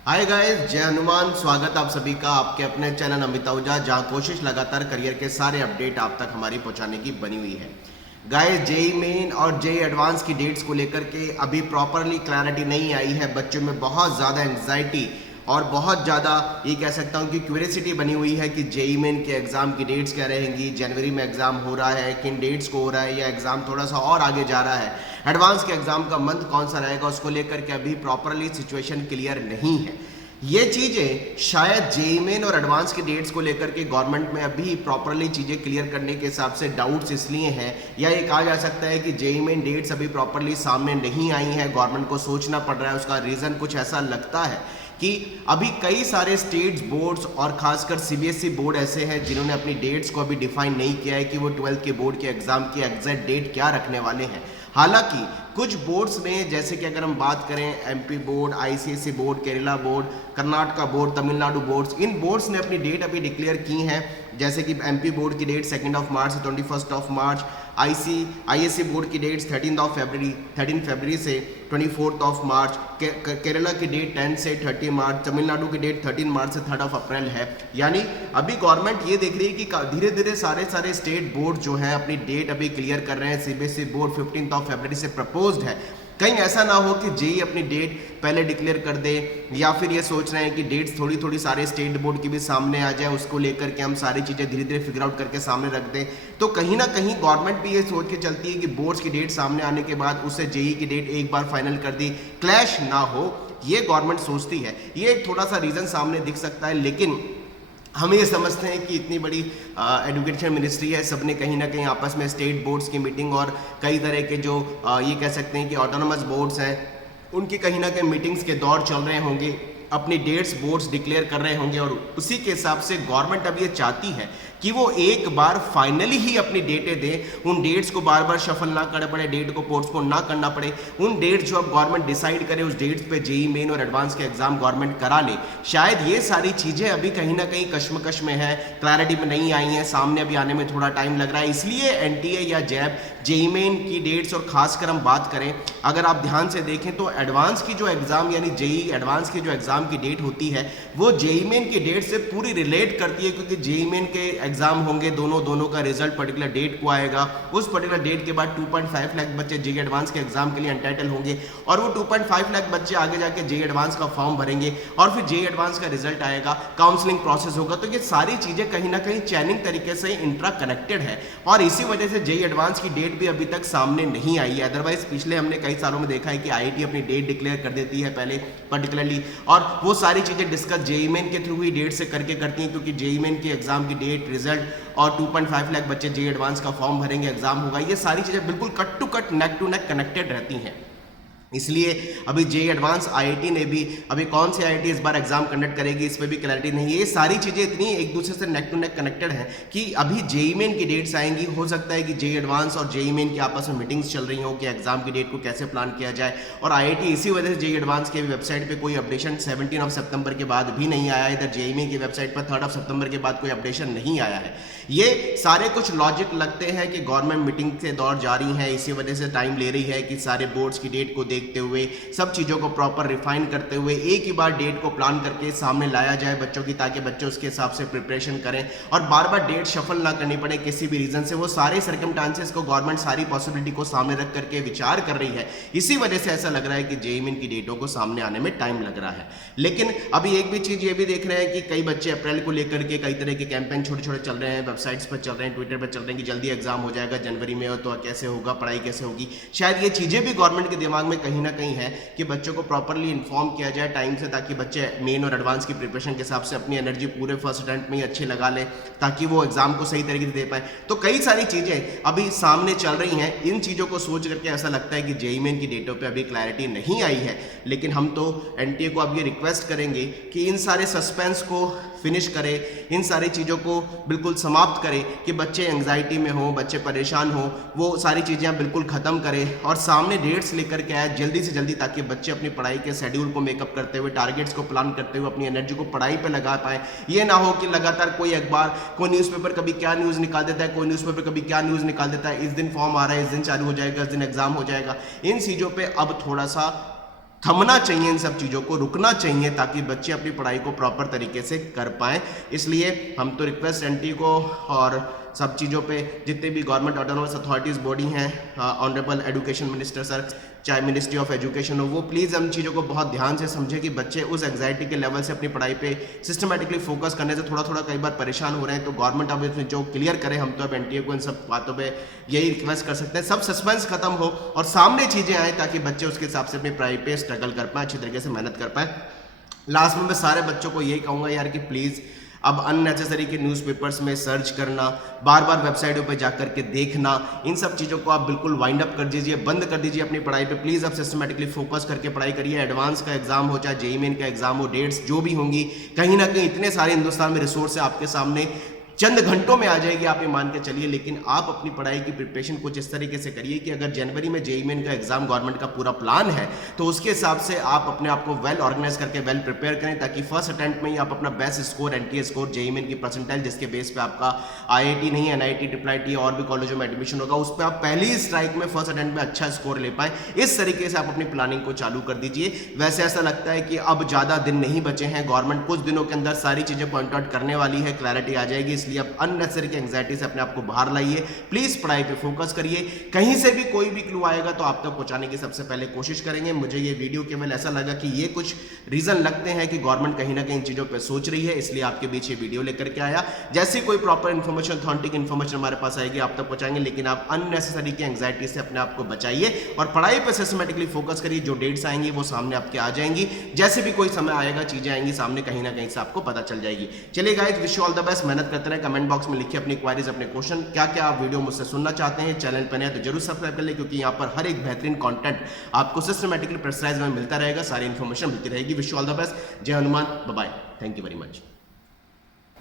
Hi guys, जय हनुमान। स्वागत आप सभी का आपके अपने चैनल अमित आहूजा, जहां कोशिश लगातार करियर के सारे अपडेट आप तक हमारी पहुंचाने की बनी हुई है। गाइस, जेई मेन और जेई एडवांस की डेट्स को लेकर के अभी प्रॉपरली क्लैरिटी नहीं आई है। बच्चों में बहुत ज़्यादा एंग्जाइटी और बहुत ज़्यादा ये कह सकता हूँ कि क्यूरियोसिटी बनी हुई है कि जेई मेन के एग्ज़ाम की डेट्स क्या रहेंगी, जनवरी में एग्ज़ाम हो रहा है, किन डेट्स को हो रहा है, या एग्ज़ाम थोड़ा सा और आगे जा रहा है, एडवांस के एग्ज़ाम का मंथ कौन सा रहेगा, उसको लेकर के अभी प्रॉपरली सिचुएशन क्लियर नहीं है। ये चीज़ें शायद जेई मेन और एडवांस की डेट्स को लेकर के गवर्नमेंट में अभी प्रॉपरली चीज़ें क्लियर करने के हिसाब से डाउट्स इसलिए हैं, या ये कहा जा सकता है कि जेई मेन डेट्स अभी प्रॉपरली सामने नहीं आई हैं, गवर्नमेंट को सोचना पड़ रहा है। उसका रीज़न कुछ ऐसा लगता है कि अभी कई सारे स्टेट्स बोर्ड्स और खासकर सीबीएसई बोर्ड ऐसे हैं जिन्होंने अपनी डेट्स को अभी डिफाइन नहीं किया है कि वो 12th के बोर्ड के एग्ज़ाम की एग्जैक्ट डेट क्या रखने वाले हैं। हालांकि कुछ बोर्ड्स ने, जैसे कि अगर हम बात करें MP board, ICSE board, Kerala board, Karnataka board, Tamil Nadu boards, इन बोर्ड्स ने अपनी डेट अभी डिक्लेयर की हैं। जैसे कि एमपी बोर्ड की डेट 2 मार्च से 21 मार्च, आईएससी बोर्ड की डेट्स 13 फरवरी से 24 मार्च, केरला की डेट 10 से 30 मार्च, तमिलनाडु की डेट 13 मार्च से 3 अप्रैल है। यानी अभी गवर्नमेंट ये देख रही है कि धीरे धीरे सारे स्टेट बोर्ड जो है अपनी डेट अभी क्लियर कर रहे हैं। सीबीएसई बोर्ड 15 फरवरी से प्रपोज्ड है। कहीं ऐसा ना हो कि जेई अपनी डेट पहले डिक्लेयर कर दे, या फिर ये सोच रहे हैं कि डेट्स थोड़ी थोड़ी सारे स्टेट बोर्ड की भी सामने आ जाए, उसको लेकर के हम सारी चीज़ें धीरे धीरे फिगर आउट करके सामने रख दें। तो कहीं ना कहीं गवर्नमेंट भी ये सोच के चलती है कि बोर्ड्स की डेट सामने आने के बाद उससे जेई की डेट एक बार फाइनल कर दी, क्लैश ना हो, ये गवर्नमेंट सोचती है। ये एक थोड़ा सा रीज़न सामने दिख सकता है, लेकिन हम ये समझते हैं कि इतनी बड़ी एजुकेशन मिनिस्ट्री है, सबने कहीं ना कहीं आपस में स्टेट बोर्ड्स की मीटिंग और कई तरह के जो ये कह सकते हैं कि ऑटोनोमस बोर्ड्स हैं, उनकी कहीं ना कहीं मीटिंग्स के दौर चल रहे होंगे, अपनी डेट्स बोर्ड्स डिक्लेयर कर रहे होंगे, और उसी के हिसाब से गवर्नमेंट अब ये चाहती है कि वो एक बार फाइनली ही अपनी डेटें दें। उन डेट्स को बार बार शफल ना करना पड़े, डेट को पोस्टपोन ना करना पड़े। उन डेट्स जो अब गवर्नमेंट डिसाइड करे, उस डेट्स पे जेई मेन और एडवांस के एग्जाम गवर्नमेंट करा ले। शायद ये सारी चीज़ें अभी कहीं ना कहीं कश्मकश में है, क्लैरिटी में नहीं आई हैं, सामने अभी आने में थोड़ा टाइम लग रहा है। इसलिए एनटीए या जैब जेई मेन की डेट्स, और खासकर हम बात करें, अगर आप ध्यान से देखें तो एडवांस की जो एग्जाम यानी जेई एडवांस की जो एग्जाम की डेट होती है वो जेई मेन की डेट से पूरी रिलेट करती है, क्योंकि जेई मेन के एग्जाम होंगे, दोनों का रिजल्ट पर्टिकुलर डेट को आएगा। उस पर्टिकुलर डेट के बाद 2.5 लाख बच्चे जेई एडवांस के एग्जाम के लिए एंटाइटल होंगे, और वो 2.5 लाख बच्चे आगे जाके जेई एडवांस का फॉर्म भरेंगे, और फिर जेई एडवांस का रिजल्ट आएगा, काउंसलिंग प्रोसेस होगा। तो ये सारी चीजें कहीं ना कहीं चैनिंग तरीके से इंट्रा कनेक्टेड है, और इसी वजह से जेई एडवांस की डेट भी अभी तक सामने नहीं आई है। अदरवाइज पिछले हमने कई सालों में देखा है कि आईआईटी अपनी डेट डिक्लेयर कर देती है पहले पर्टिकुलरली, और वो सारी चीजें डिस्कस जेई मेन के थ्रू ही डेट से करके करती हैं, क्योंकि जेई मेन की एग्जाम की डेट, रिजल्ट और 2.5 लाख बच्चे जेई एडवांस का फॉर्म भरेंगे, एग्जाम होगा, ये सारी चीजें बिल्कुल cut to cut, neck to neck connected रहती हैं। इसलिए अभी जेई एडवांस आईआईटी ने भी, अभी कौन सी आईआईटी इस बार एग्जाम कंडक्ट करेगी इस पर भी क्लैरिटी नहीं है। ये सारी चीज़ें इतनी एक दूसरे से नेक टू नेक कनेक्टेड हैं कि अभी जेई मेन की डेट्स आएंगी। हो सकता है कि जेई एडवांस और जेई मेन की आपस में मीटिंग्स चल रही हो कि एग्जाम की डेट को कैसे प्लान किया जाए, और आईआईटी इसी वजह से जेई एडवांस के वेबसाइट पर कोई अपडेशन 17 सितंबर के बाद भी नहीं आया। इधर जेई मेन की वेबसाइट पर 3 सितंबर के बाद कोई अपडेशन नहीं आया है। ये सारे कुछ लॉजिक लगते हैं कि गवर्नमेंट मीटिंग से दौर जारी है, इसी वजह से टाइम ले रही है कि सारे बोर्ड्स की डेट को देखते हुए, सब चीज़ों को प्रॉपर रिफाइन करते हुए एक ही बार डेट को प्लान करके सामने लाया जाए बच्चों की, ताकि बच्चे उसके हिसाब से प्रिपरेशन करें और बार बार डेट शफल ना करनी पड़े किसी भी रीजन से। वो सारे सर्कमस्टांसेस को गवर्नमेंट सारी पॉसिबिलिटी को सामने रख करके विचार कर रही है। इसी वजह से ऐसा लग रहा है कि जेई मेन की डेटों को सामने आने में टाइम लग रहा है। लेकिन अभी एक भी चीज़ ये भी देख रहे हैं कि कई बच्चे अप्रैल को लेकर के कई तरह के कैंपेन छोटे छोटे चल रहे हैं, वेबसाइट्स पर चल रहे हैं, ट्विटर पर चल रहे हैं कि जल्दी एग्जाम हो जाएगा जनवरी में, तो कैसे होगा, पढ़ाई कैसे होगी। शायद ये चीज़ें भी गवर्नमेंट के दिमाग में कहीं ना कहीं है कि बच्चों को प्रॉपरली इन्फॉर्म किया जाए टाइम से, ताकि बच्चे मेन और एडवांस की प्रिपरेशन के हिसाब से अपनी एनर्जी पूरे फर्स्ट अटेम्प्ट में ही अच्छे लगा ले, ताकि वो एग्जाम को सही तरीके से दे पाए। तो कई सारी चीज़ें अभी सामने चल रही हैं। इन चीज़ों को सोच करके ऐसा लगता है कि जेई मेन की डेटों पे अभी क्लैरिटी नहीं आई है, लेकिन हम तो एनटीए को अब ये रिक्वेस्ट करेंगे कि इन सारे सस्पेंस को फिनिश करे, इन सारी चीज़ों को बिल्कुल समाप्त करे कि बच्चे एंग्जाइटी में हो, बच्चे परेशान हो, वो सारी चीज़ें बिल्कुल ख़त्म करें और सामने डेट्स लेकर के आए जल्दी से जल्दी, ताकि बच्चे अपनी पढ़ाई के शेड्यूल को मेकअप करते हुए, टारगेट्स को प्लान करते हुए अपनी एनर्जी को पढ़ाई पे लगा पाए। ये ना हो कि लगातार कोई अखबार, कोई न्यूज़पेपर कभी क्या न्यूज़ निकाल देता है, कोई न्यूज़पेपर कभी क्या न्यूज़ निकाल देता है, इस दिन फॉर्म आ रहा है, इस दिन चालू हो जाएगा, इस दिन एग्जाम हो जाएगा। इन चीज़ों पर अब थोड़ा सा थमना चाहिए, इन सब चीज़ों को रुकना चाहिए ताकि बच्चे अपनी पढ़ाई को प्रॉपर तरीके से कर पाएँ। इसलिए हम तो रिक्वेस्ट एनटी को और सब चीज़ों पे जितने भी गवर्नमेंट ऑटोनोमस अथॉरिटीज़ बॉडी हैं, ऑनरेबल एजुकेशन मिनिस्टर सर, चाहे मिनिस्ट्री ऑफ एजुकेशन हो, वो प्लीज़ हम चीज़ों को बहुत ध्यान से समझें कि बच्चे उस एंग्जाइटी के लेवल से अपनी पढ़ाई पे सिस्टमेटिकली फोकस करने से थोड़ा थोड़ा कई बार परेशान हो रहे हैं। तो गवर्नमेंट अब इसमें जो क्लियर करे, हम तो अब एनटीए को इन सब बातों पे यही रिक्वेस्ट कर सकते हैं, सब सस्पेंस खत्म हो और सामने चीज़ें आए ताकि बच्चे उसके हिसाब से अपनी पढ़ाई पे स्ट्रगल कर पाएँ, अच्छी तरीके से मेहनत कर पाएँ। लास्ट में मैं सारे बच्चों को यही कहूँगा यार कि प्लीज़ अब अननेसेसरी के न्यूज़पेपर्स में सर्च करना, बार बार वेबसाइटों पे जाकर के देखना, इन सब चीज़ों को आप बिल्कुल वाइंड अप कर दीजिए, बंद कर दीजिए अपनी पढ़ाई पे। प्लीज़ आप सिस्टमेटिकली फोकस करके पढ़ाई करिए। एडवांस का एग्जाम हो चाहे जेईई मेन का एग्जाम हो, डेट्स जो भी होंगी, कहीं ना कहीं इतने सारे हिंदुस्तान में रिसोर्स है आपके सामने, चंद घंटों में आ जाएगी, आप ये मान के चलिए। लेकिन आप अपनी पढ़ाई की प्रिपरेशन कुछ इस तरीके से करिए कि अगर जनवरी में जेईई मेन का एग्जाम गवर्नमेंट का पूरा प्लान है तो उसके हिसाब से आप अपने आप को वेल ऑर्गेनाइज करके वेल प्रिपेयर करें ताकि फर्स्ट अटेम्प्ट में ही आप अपना best score, NTA score, JEE main की परसेंटाइल जिसके बेस पे आपका आईआईटी नहीं, एनआईटी, ट्रिपल और भी कॉलेजों में एडमिशन होगा, उस पर आप पहली स्ट्राइक में फर्स्ट अटेम्प्ट में अच्छा स्कोर ले पाए। इस तरीके से आप अपनी प्लानिंग को चालू कर दीजिए। वैसे ऐसा लगता है कि अब ज़्यादा दिन नहीं बचे हैं, गवर्नमेंट कुछ दिनों के अंदर सारी चीज़ें पॉइंट आउट करने वाली है, क्लैरिटी आ जाएगी। इसलिए अब अननेसेसरी एंग्जाइटी से अपने आप को बाहर लाइए, प्लीज पढ़ाई पे फोकस करिए। कहीं से भी कोई भी क्लू आएगा तो आप तक पहुंचाने की सबसे पहले कोशिश करेंगे। मुझे ये वीडियो केवल ऐसा लगा कि ये कुछ रीजन लगते हैं कि गवर्नमेंट कहीं ना कहीं इन चीजों पे सोच रही है, इसलिए आपके बीच ये वीडियो लेकर के आया। जैसे कोई प्रॉपर इन्फॉर्मेशन, ऑथेंटिक इन्फॉर्मेशन हमारे पास आएगी आप तक पहुंचाएंगे, लेकिन आप अननेसेसरी की एंग्जाइटी से अपने आप को बचाइए और पढ़ाई पर सिस्टमेटिकली फोकस करिए। जो डेट्स आएंगी वो सामने आपके आ जाएंगी, जैसे भी कोई समय आएगा, चीजें आएंगी सामने, कहीं ना कहीं से आपको पता चल जाएगी। चलिए guys, wish you all the best, मेहनत करते रहे। कमेंट बॉक्स में लिखिए अपनी क्वारीज, अपने क्वेश्चन, क्या क्या आप वीडियो मुझसे सुनना चाहते हैं। चैनल पर नए तो जरूर सब्सक्राइब कर ले, क्योंकि यहाँ पर हर एक बेहतरीन कंटेंट आपको सिस्टमेटिकली प्रेशराइज में मिलता रहेगा, सारी इन्फॉर्मेशन मिलती रहेगी। Wish you all the best, जय Hanuman, bye bye, thank you very much.